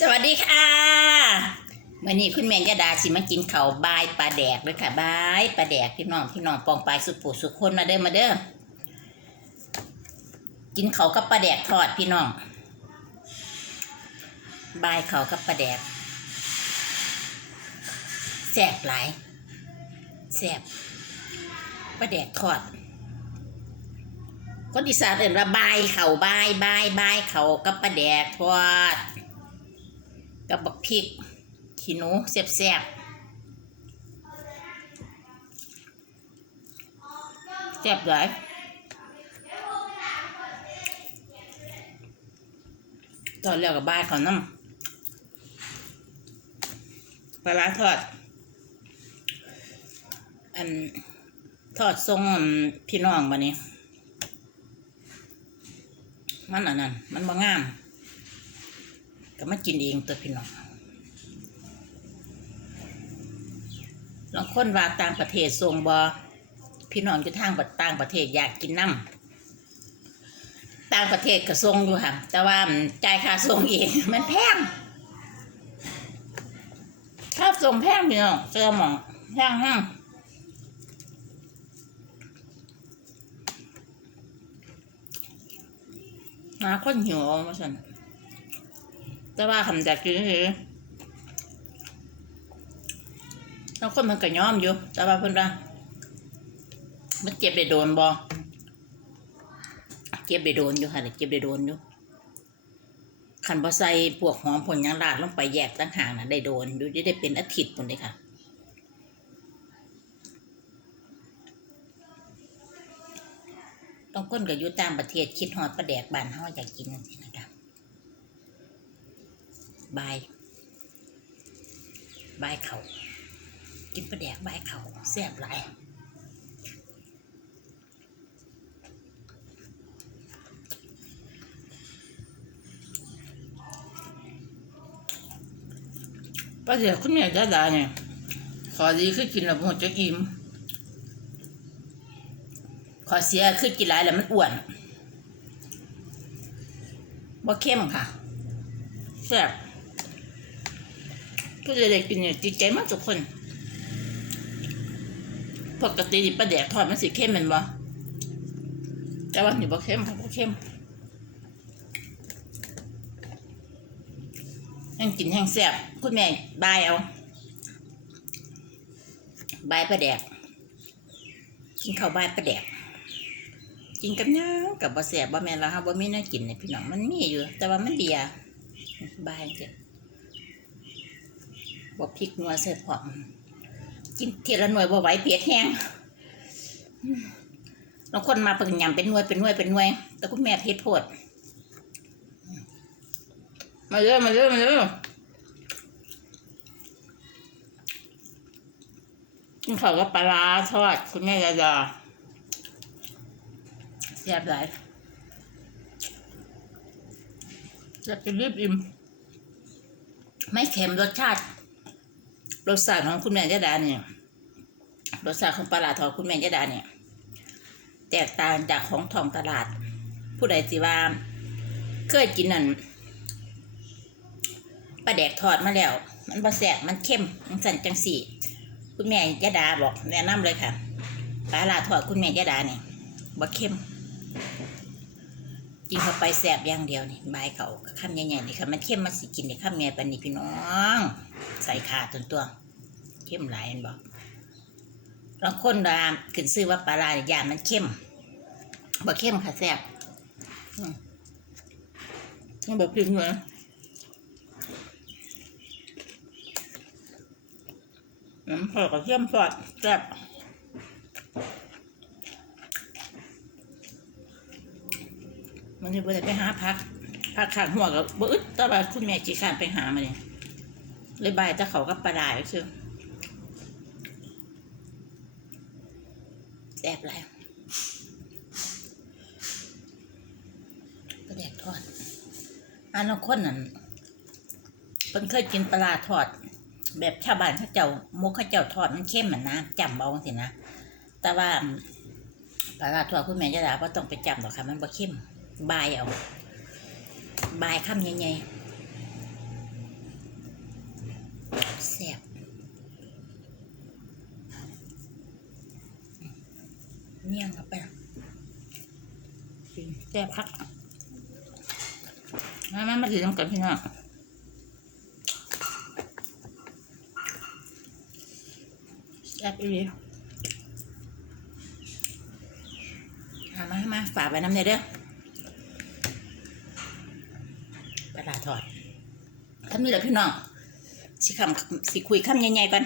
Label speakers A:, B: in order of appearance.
A: สวัสดีค่ะมื่อนี้คุณแม่ยาดาสิมากินข้าวบายปลาแดกด้วยค่ะบายปลาแดกพี่น้องพี่น้องปองปลายสุปุสุคนมาเด้อมาเด้อกินเขาวกับปลาแดกทอดพี่น้องบายเขาวกับปลาแดกแซ่บหลายแซ่บปลาแดกทอดคนอีสานเอ่นว่าบายเขาวบายบายบายเขาวกับปลาแดกทอด กับบักพริก ขี้หนูแซ่บๆแซ่บหลายตอนแล้วกับบ้านเขาน้ำปลาร้าทอด อันทอดทรงพี่น้องบะนี้ มันอันนั้น มันบ่งาม ก็มากินเองตัวพี่น้องลองคนว่าต่างประเทศส่งบอพี่น้องอยู่ทางต่างประเทศอยากกินน้ำต่างประเทศก็ส่งอยู่ค่ะแต่ว่าจ่ายค่าส่งเองมันแพงค่าส่งแพงพี่น้องเจอหมองแพงห้างหาคนหิวมาสั่น แต่ว่าคำจากกินคือต้องคนมันก็ย้อมอยู่ แต่ว่าเพิ่นว่ามันเจ็บได้โดนบ่เจ็บได้โดนอยู่ค่ะเจ็บได้โดนอยู่ขันบ่ใส่พวกหอมผลยางราดลงไปแยกตั้งห่างนะได้โดนอยู่ได้เป็นอาทิตย์พุ่นเลยค่ะต้องคนก็อยู่ต่างประเทศคิดฮอดประแดกบานเฮาอยากกินจังซี่นะคะ บายบายเขากินปลาแดกบายเขาแซ่บหลายปลาแดกคุณแม่จ้าดาเนี่ยขอดีคือกินแล้วหมดจะอิ่มขอเสียคือกินหลายแล้วมันอ้วนบ่เข้มค่ะแซ่บ ผู้ใดได้กินเนี่ยจิตใจมากทุกคนปกติปลาแดกทอดมันสีเข้มมันบ่แต่ว่านี่บ่เข้มค่ะบ่เข้มแห้งกินแห้งแซ่บคุณแม่บายเอาบายปลาแดกกินข้าวบายปลาแดกกินกับหยังกับบ่แซ่บบ่แม่นแล้วฮะบ่มีน่ากินเนี่ยพี่น้องมันมีอยู่ แต่ว่ามันเดียบายจ้ะ บ่พริกนัวใส่พร้อมกินเทีละหน่วยบ่ไหวเปียกแห้งบางคนมาเปิ่งยำเป็นหน่วยเป็นหน่วยเป็นหน่วย แต่คุณแม่เพ็ดโพดมาเร็วมาเร็วมาเร็วกินข้าวกับปลาทอดคุณแม่ยายาแซ่บหลายอยากจะรีบอิ่มไม่เค็มรสชาติ รสชาติของคุณแม่ยะดาเนี่ยรสชาติของปลาทอคุณแม่ยะดาเนี่ยแตกต่างจากของทองตลาด ผู้ใดสิว่าเคยกินนั่นปลาแดกทอดมาแล้ว มันบะแสบมันเข้มมันสั่นจังสี่ คุณแม่ยะดาบอกแนะนำเลยค่ะปลาร้าทอดคุณแม่ยะดาเนี่ยบะเข้มกินเข้าไปแสบอย่างเดียวนี่ใบายเขาคำใหญ่ๆนี่ค่ะมันเข้มมันสิกินในคำใหญ่ปานนี้พี่น้อง ใส่ขาตัวตัวเข้มหลายอันบอกบางคนดาขึ้นซื้อว่าปลาลายยามันเข้มบ่เข้มค่ะแซ่บอืมนี่แบบพริกเหรอน้ำพอกับเข้มสดแซ่บมันนี่บ่ได้ไปหาพักพักขางหัวกับบ่อึดตว่าคุณแม่จีขานไปหามาเนี่ย เลยบายจะเขากับปลาดายก็คือแซ่บแล้วก็แดกทอดอันนั้นคนนั้นเพิ่นเคยกินปลาร้าทอด แบบชาวบ้านเขาเจ้ามุกเขาเจ้าทอดมันเข้มเหมือนนะจำเอาสินะ แต่ว่าปลาร้าทอดคุณแม่จะด่าว่าต้องไปจำหรอกค่ะ มันบ่เข้มบายเอา บายคำใหญ่ๆ เมี่ยงเอาไปกินแซ่บคักมามามาถือน้ำกันพี่น้องแซ่บอีหลีเอามามาฝากไว้น้ำเนี่ยเด้อปลาร้าทอดทำนี่แหละพี่น้องสิคำสิคุยคำใหญ่ๆกัน